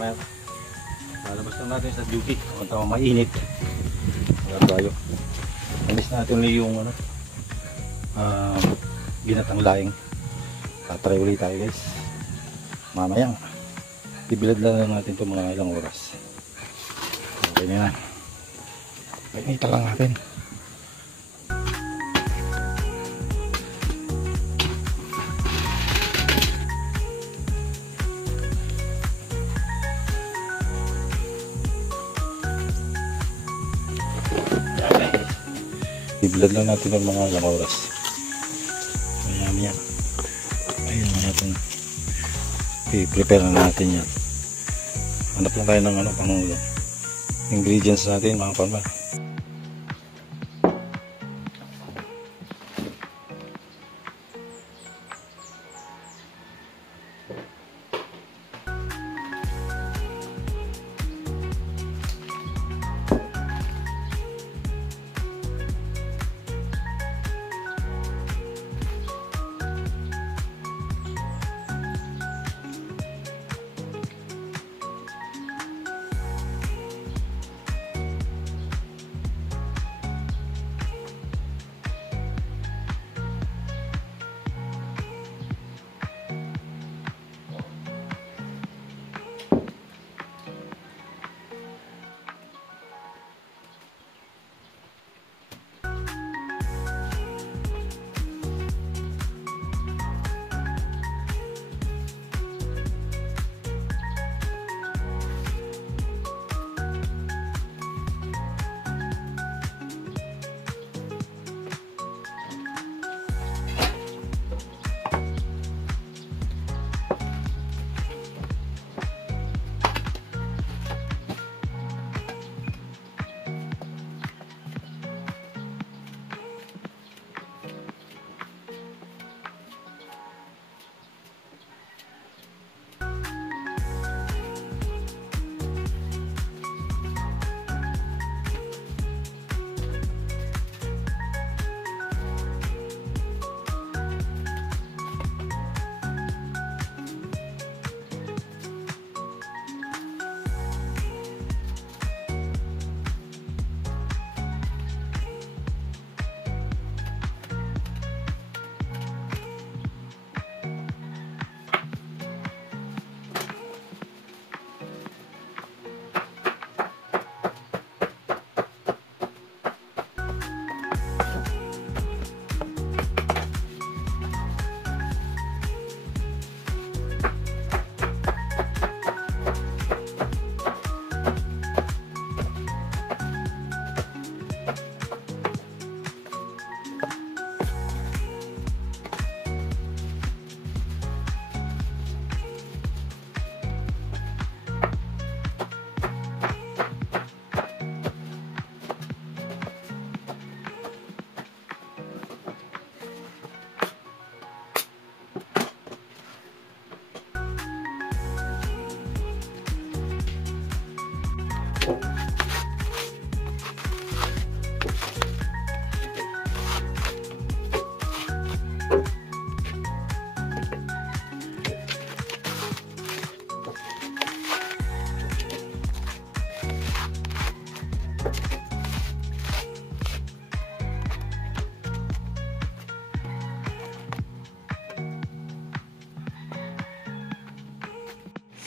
mamaya. Lalabas lang natin sa duty. Kung tama mainit. Wala tayo. Alis natin ulit yung ano, ginatang laing. Tatry ulit tayo guys. Mamaya. Ibilad lang natin ito mga ilang oras. Okay na yan. Painita lang natin. I-vlog lang natin ng mga ilang oras. Ayan. Ayan natin. I-prepare na natin yan. Hanap lang tayo ng ano, pangulo. Ingredients natin mga farmer.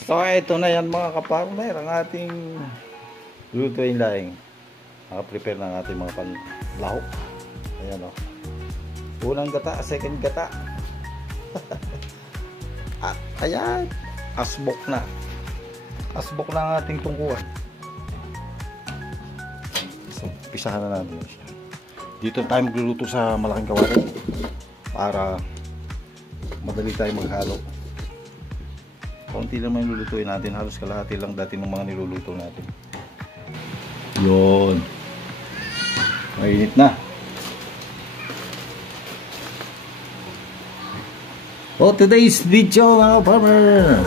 So ito na yan mga kaparmer, ang ating lutuin laing. Naka-prepare ng ating mga panlahok. Ayan o. Unang gata, second gata. At ayan, asbok na. Asbok na ang ating tungkuan. So, pisahan na natin siya. Dito tayo magluluto sa malaking kawali para madali tayo maghalo. Kaunti lang may lulutuin natin, halos kalahati lang dati ng mga niluluto natin. Yun. Mainit na. For today's video mga farmer,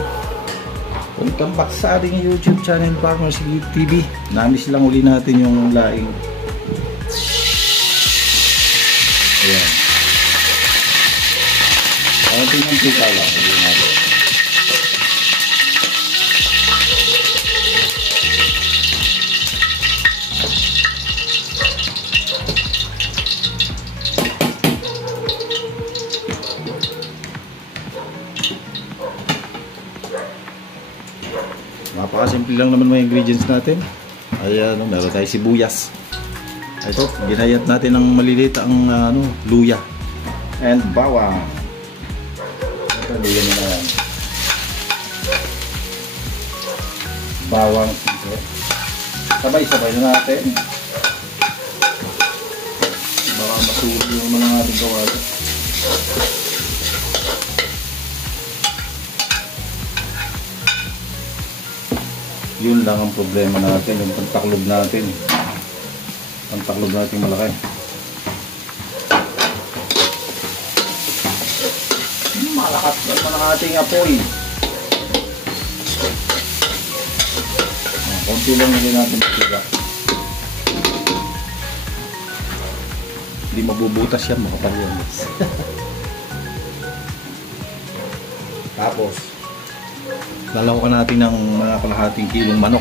welcome back sa ating YouTube channel Farmer Sigit TV. Namis lang uli natin yung laing. Ayan. Kaunti ng pita lang. Napakasimple lang naman mga ingredients natin. Ay meron tayo sibuyas. Ito, ginayat natin ng maliliit ang luya. And bawang. Ito, luya na yan. Bawang. Sabay-sabay na natin. Baka masulo yung mga ating kawali. Yun lang ang problema natin, yung pantaklob natin. Pantaklob natin malaki. Malakas naman ang ating apoy. Konti lang naging natin sila. Hindi mabubutas yan, makapal yan. Tapos lalawakan natin ng mga kalahating kilong manok.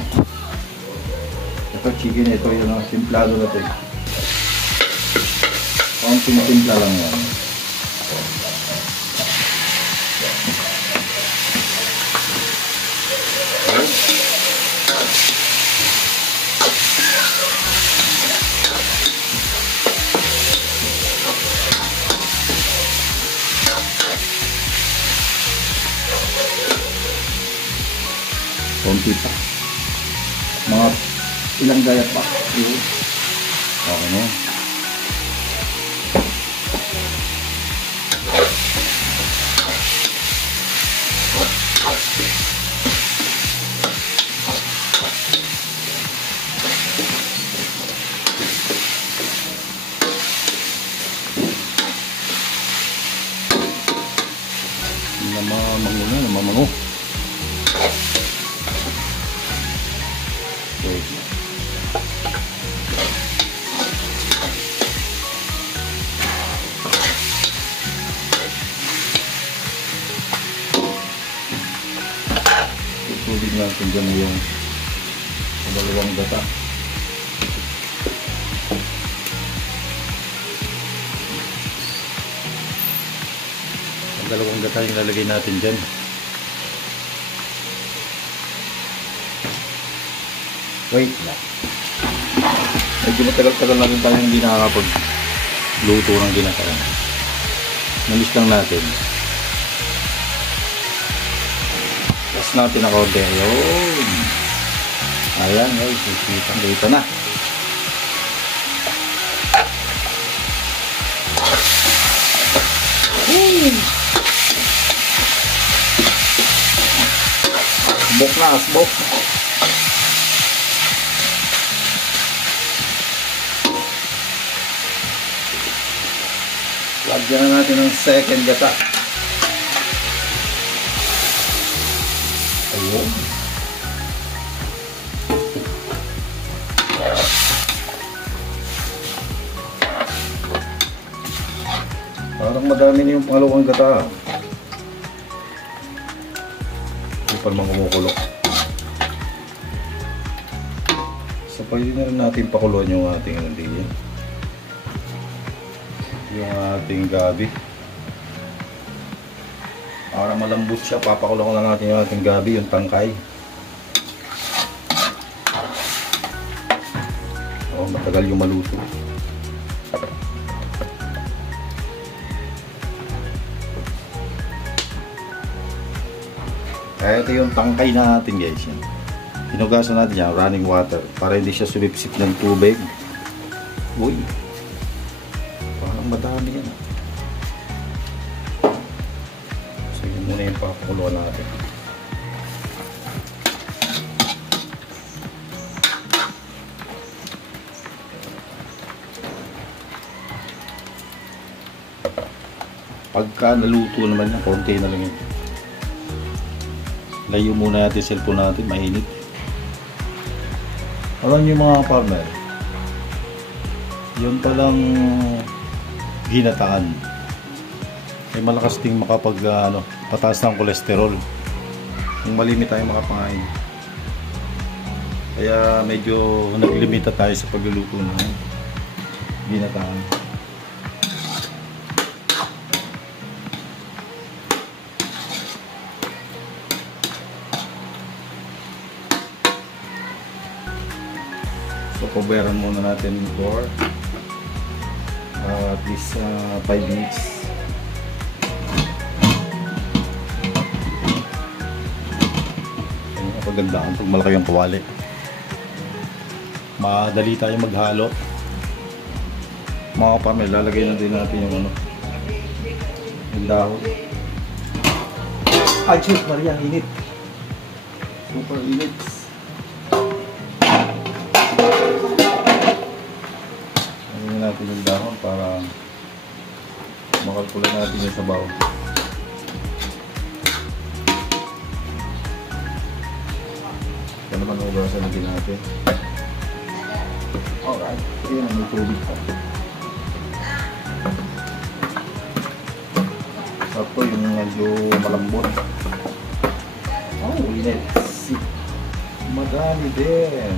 Ito chicken, ito yung simplado natin. Konting simpla lang yan. Konti pa. Mga ilang gaya pa. Okay na. Namamango. Tubig natin dyan yung dalawang gata. Ang dalawang gata yung lalagay natin dyan. Wait lang. Medyo matagal-tagal natin tayo hindi nakakapag-luto ng ginataang. Namis lang natin. Tapos natin na konti. Ayun. Ayan guys. Kitang dito na. Smoke na. Smoke. Lagyan na natin ng second gata. Ayun. Parang madami na yung pangalawang gata. Hindi pa naman kumukulok. So pwede na rin natin pakuluan yung ating yung ating gabi. Para malambot siya, papakulang lang natin yung ating gabi, yung tangkay. Matagal yung maluto. Kaya ito yung tangkay natin guys. Hinugasan natin yan, running water, para hindi siya sumipsip ng tubig. Uy, parang madami yan. So yun muna yung papakuluan natin. Pagka naluto naman yan, konti na lang yun. Layo muna natin cellphone natin, mainit. Alam nyo mga partner, yun palang ginataan ay malakas ding makapag pataas ng kolesterol kung malimit tayo makapangain. Kaya medyo naglimita tayo sa pagluluto ng ginataan. Coveran muna natin for at least 5 minutes. Ayan, napagandaan pag malaki ang kawali. Madali tayo maghalo. Mga kapamil, lalagay na din natin yung ano, yung dahon. Ay, shoot, Maria, init. Super init. Lagyan natin yung dahon para makalkula natin yung sabaw. Ito naman ugasan na din natin. Alright, ayan, may tubig pa. Ito yung medyo malambot. Oh, let's see. Madami din.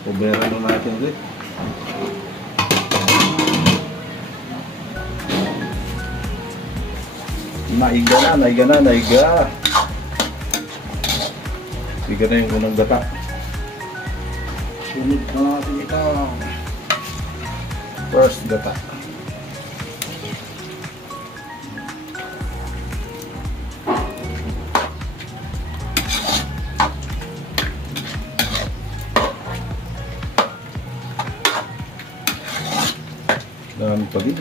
Coveran na natin ulit. Naiga na, naiga na, naiga. Naiga na yung unang gata. Sunod na natin ito. First gata. Dami pa din.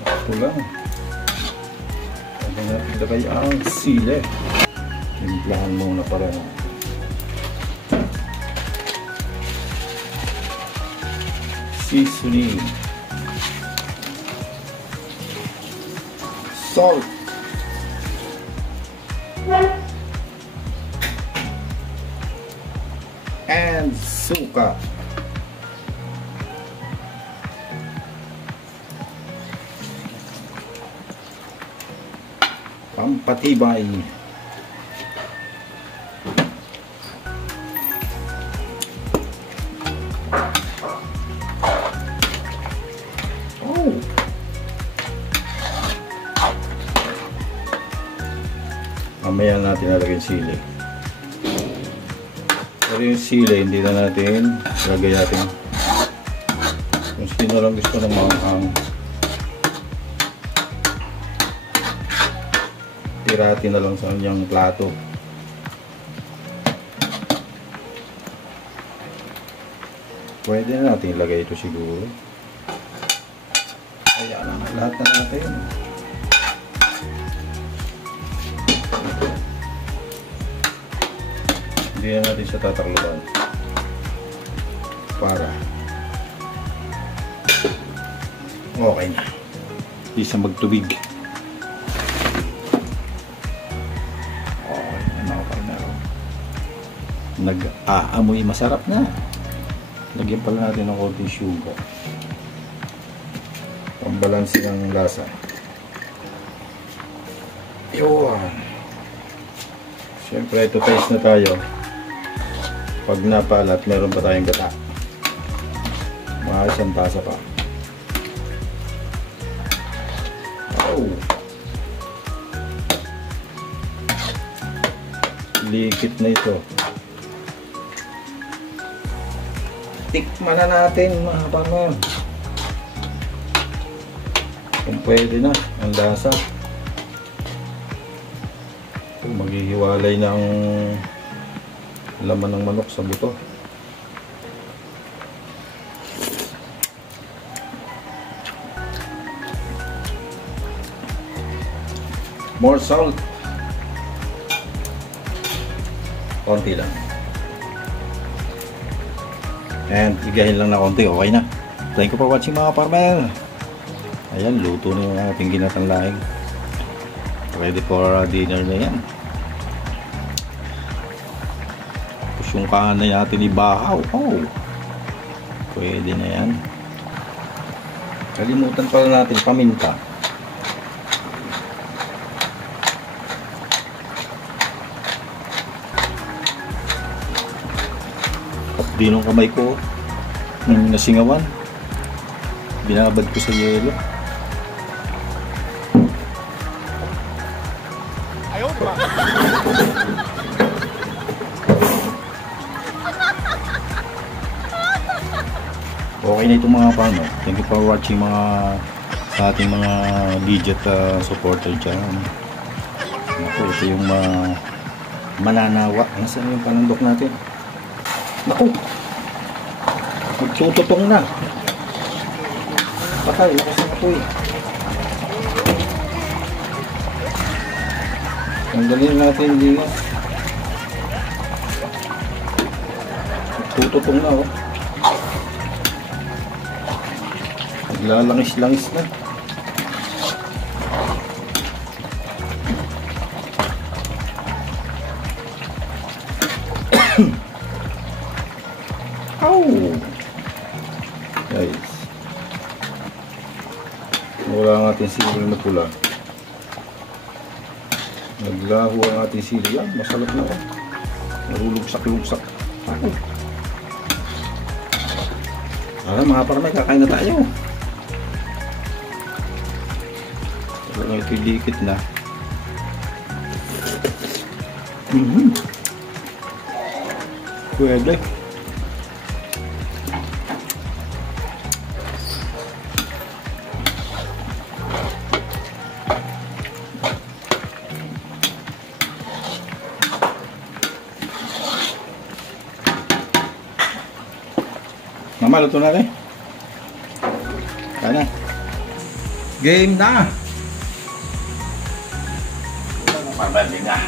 Sakto lang. Pwede natin ilagay ang sili. Timplahan muna para seasoning, salt, and suka. Pampatibay. Oh. Mamaya natin nalagyan sili. Pero yung sili, hindi na natin lagay natin. Kung sino lang gusto ng manghang, tiratin na lang sa kanyang plato. Pwede na natin ilagay ito siguro. Ayan na lahat na natin. Hindi na natin siya tatakluban para okay na. Hindi siya magtubig. Nag-aamoy masarap na. Lagyan pala natin ng konting sugar. Pambalansi ng lasa. Yun. Siyempre, ito taste na tayo. Pag napalat, meron pa tayong gata. Mga isang tasa pa. Oh. Likit na ito. Tikman na natin mga kapamilya. Kung pwede na ang lasa. Maghihiwalay na ang laman ng manok sa buto. More salt. Konti lang. And igahin lang na konti, okay na. Thank you for watching mga farmer. Ayan, luto na yung ating ginatang lahing. Ready for dinner na yan. Tapos yung kahanay natin ibahaw. Oh, pwede na yan. Kalimutan pala natin paminta. At din ng kamay ko. Yung nasingawan. Binabad ko sa yelo. Okay na itong mga paano. Thank you for watching mga sa ating mga legit supporter dyan. Naku, ito yung mananawa. Nasaan yung panundok natin? Naku! Magtututong na. Patay, lakas na po eh. Tanggalin natin dito. Magtututong na oh. Naglalangis-langis na. Ow! Guys. Wala ang ating sili na pula. Naglaho ang ating sili. Yan, masalap na oh. Narulugsak-lugsak. Mga parmay, kakain na tayo. Talagang ito'y dikit na. Pwede. Mama, luto na rin. Kaya na. Game na! Pabalik na.